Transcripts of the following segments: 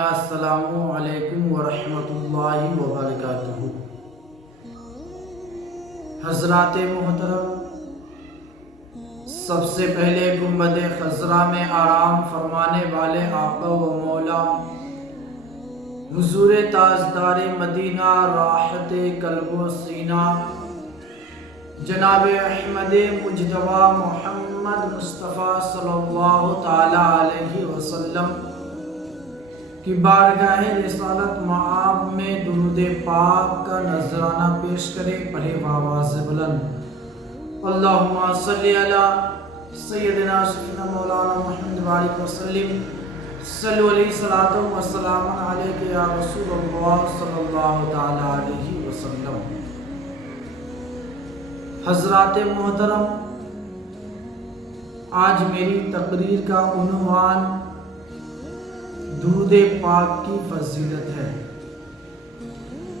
السلام علیکم ورحمۃ اللہ وبرکاتہ۔ حضرات محترم، سب سے پہلے گنبد خضرا میں آرام فرمانے والے آقا و مولا حضور تاجدار مدینہ راحت قلب و سینہ جناب احمد مجتبی محمد مصطفیٰ صلی اللہ تعالی علیہ وسلم کی بارگاہ رسالت معاب میں درود پاک کا نذرانہ پیش کرے۔ پڑھے بآواز بلند اللہم صلی علی سیدنا سیدنا مولانا محمد بارک وسلم صلو علیہ صلاۃ و سلام علیک یا رسول اللہ صلی اللہ تعالی علیہ وسلم۔ حضرات محترم، آج میری تقریر کا عنوان درود پاک کی فضیلت ہے۔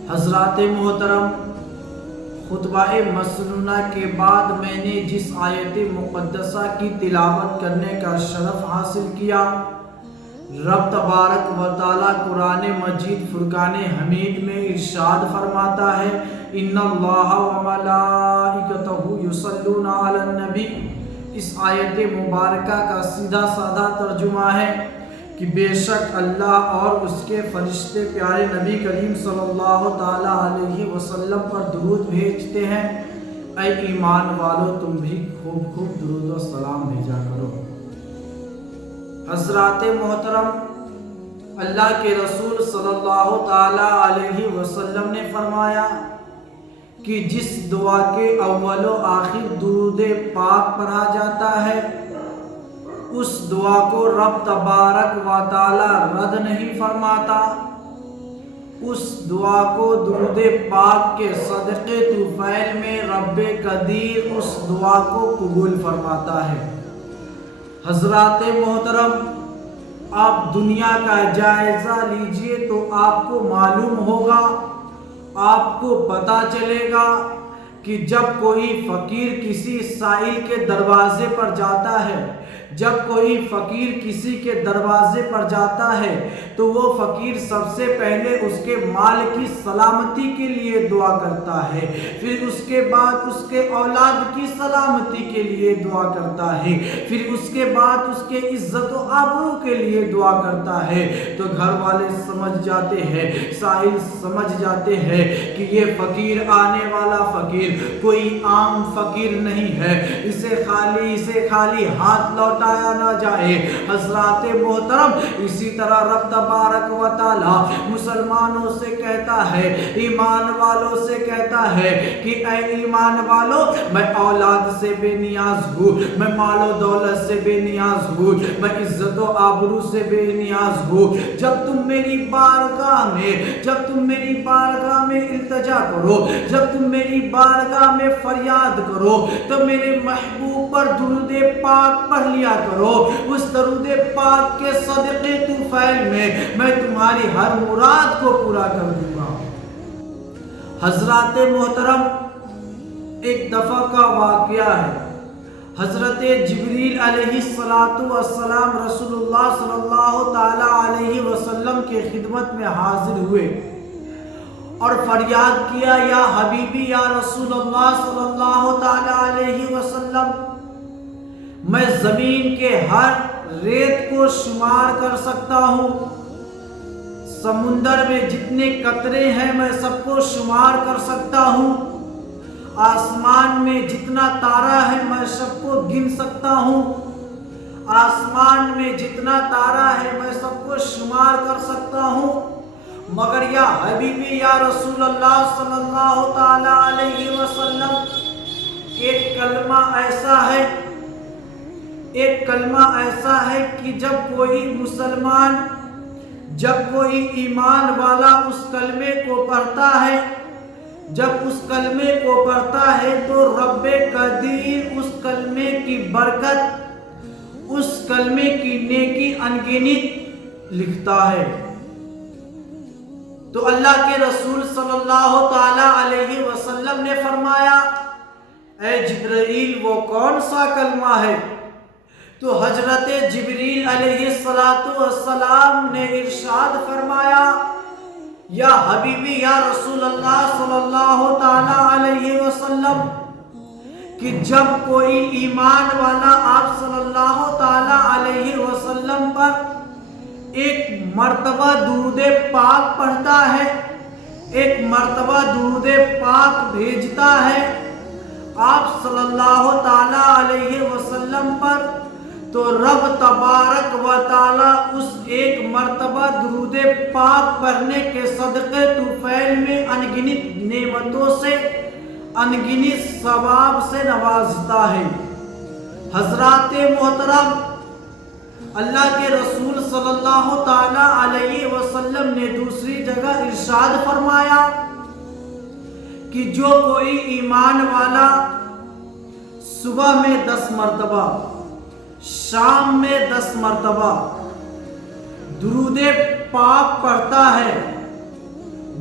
حضرات محترم، خطبہ مسنونہ کے بعد میں نے جس آیت مقدسہ کی تلاوت کرنے کا شرف حاصل کیا، رب تبارک و تعالی قرآن مجید فرقان حمید میں ارشاد فرماتا ہے، ان اللہ و ملائکتہ یصلون علی النبی۔ اس آیت مبارکہ کا سیدھا سادہ ترجمہ ہے کہ بے شک اللہ اور اس کے فرشتے پیارے نبی کریم صلی اللہ تعالی علیہ وسلم پر درود بھیجتے ہیں۔ اے ایمان والو، تم بھی خوب خوب درود و سلام بھیجا کرو۔ حضرات محترم، اللہ کے رسول صلی اللہ تعالی علیہ وسلم نے فرمایا کہ جس دعا کے اول و آخر درود پاک پڑھا جاتا ہے، اس دعا کو رب تبارک و تعالی رد نہیں فرماتا۔ اس دعا کو درود پاک کے صدقے طفیل میں رب قدیر اس دعا کو قبول فرماتا ہے۔ حضرات محترم، آپ دنیا کا جائزہ لیجئے تو آپ کو معلوم ہوگا، آپ کو پتہ چلے گا کہ جب کوئی فقیر کسی سائل کے دروازے پر جاتا ہے، جب کوئی فقیر کسی کے دروازے پر جاتا ہے تو وہ فقیر سب سے پہلے اس کے مال کی سلامتی کے لیے دعا کرتا ہے، پھر اس کے بعد اس کے اولاد کی سلامتی کے لیے دعا کرتا ہے، پھر اس کے بعد اس کے عزت و آبرو کے لیے دعا کرتا ہے۔ تو گھر والے سمجھ جاتے ہیں، سائل سمجھ جاتے ہیں کہ یہ فقیر آنے والا فقیر کوئی عام فقیر نہیں ہے، اسے خالی ہاتھ لوٹایا نہ جائے۔ حضرات محترم، اسی طرح رب تبارک و تعالی مسلمانوں سے کہتا ہے، ایمان والوں سے کہتا ہے کہ اے ایمان والو، میں اولاد سے بے نیاز ہوں، میں مال و دولت سے بے نیاز ہوں، میں عزت و آبرو سے بے نیاز ہوں۔ جب تم میری بارگاہ میں التجا کرو، جب تم میری بارگاہ میں فریاد کرو تو میرے محبوب پر درود پاک پڑھ لیا کرو۔ اس درود پاک کے صدقے طفیل میں تمہاری ہر مراد کو پورا کر دوں گا۔ حضرات محترم، ایک دفعہ کا واقعہ ہے۔ حضرت جبریل علیہ السلام رسول اللہ صلی اللہ تعالی علیہ وسلم کے خدمت میں حاضر ہوئے اور فریاد کیا، یا حبیبی یا رسول اللہ صلی اللہ تعالی علیہ وسلم، میں زمین کے ہر ریت کو شمار کر سکتا ہوں، سمندر میں جتنے قطرے ہیں میں سب کو شمار کر سکتا ہوں، آسمان میں جتنا تارا ہے میں سب کو گن سکتا ہوں، آسمان میں جتنا تارا ہے میں سب کو شمار کر سکتا ہوں، مگر یا حبیبی یا رسول اللہ صلی اللہ تعالی علیہ وسلم، ایک کلمہ ایسا ہے کہ جب کوئی مسلمان، جب کوئی ایمان والا اس کلمے کو پڑھتا ہے، جب اس کلمے کو پڑھتا ہے تو رب قدیر اس کلمے کی برکت، اس کلمے کی نیکی انگنت لکھتا ہے۔ تو اللہ کے رسول صلی اللہ تعالی علیہ وسلم نے فرمایا، اے جبرائیل، وہ کون سا کلمہ ہے تو حضرت جبریل علیہ السلام نے ارشاد فرمایا، یا حبیبی یا رسول اللہ صلی اللہ تعالی علیہ وسلم، کہ جب کوئی ایمان والا آپ صلی اللہ تعالی علیہ وسلم پر ایک مرتبہ درود پاک پڑھتا ہے، ایک مرتبہ درود پاک بھیجتا ہے آپ صلی اللہ تعالی علیہ وسلم پر، تو رب تبارک و تعالی اس ایک مرتبہ درود پاک پڑھنے کے صدقے طفیل میں انگنت نعمتوں سے، انگنت ثواب سے نوازتا ہے۔ حضرات محترم، اللہ کے رسول صلی اللہ تعالی علیہ وسلم نے دوسری جگہ ارشاد فرمایا کہ جو کوئی ایمان والا صبح میں 10 مرتبہ، شام میں 10 مرتبہ درود پاک پڑھتا ہے،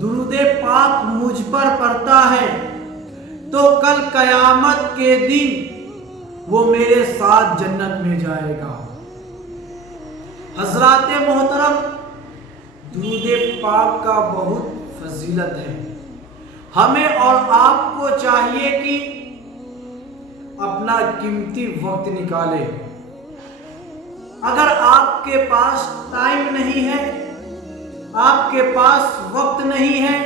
درود پاک مجھ پر پڑھتا ہے، تو کل قیامت کے دن وہ میرے ساتھ جنت میں جائے گا۔ حضرات محترم، درود پاک کا بہت فضیلت ہے۔ ہمیں اور آپ کو چاہیے کہ اپنا قیمتی وقت نکالے۔ اگر آپ کے پاس ٹائم نہیں ہے، آپ کے پاس وقت نہیں ہے،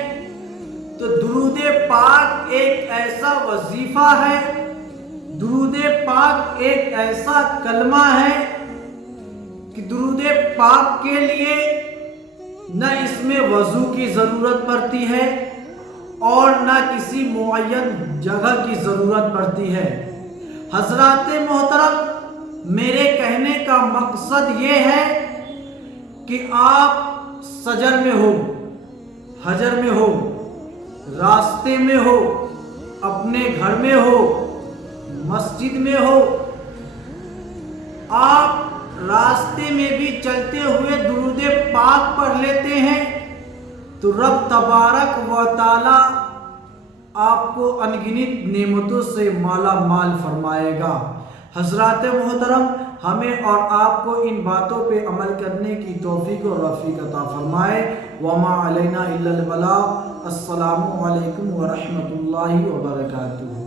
تو درود پاک ایک ایسا وظیفہ ہے، درود پاک ایک ایسا کلمہ ہے کہ درود پاک کے لیے نہ اس میں وضو کی ضرورت پڑتی ہے اور نہ کسی معین جگہ کی ضرورت پڑتی ہے۔ حضرات محترم، میرے کہنے کا مقصد یہ ہے کہ آپ سجر میں ہو، حجر میں ہو، راستے میں ہو، اپنے گھر میں ہو، مسجد میں ہو، آپ راستے میں بھی چلتے ہوئے درود پاک پڑھ لیتے ہیں تو رب تبارک و تعالی آپ کو انگنت نعمتوں سے مالا مال فرمائے گا۔ حضرات محترم، ہمیں اور آپ کو ان باتوں پہ عمل کرنے کی توفیق و رفیق عطا فرمائے۔ وما علینا الا البلاغ۔ السلام علیکم ورحمۃ اللہ وبرکاتہ۔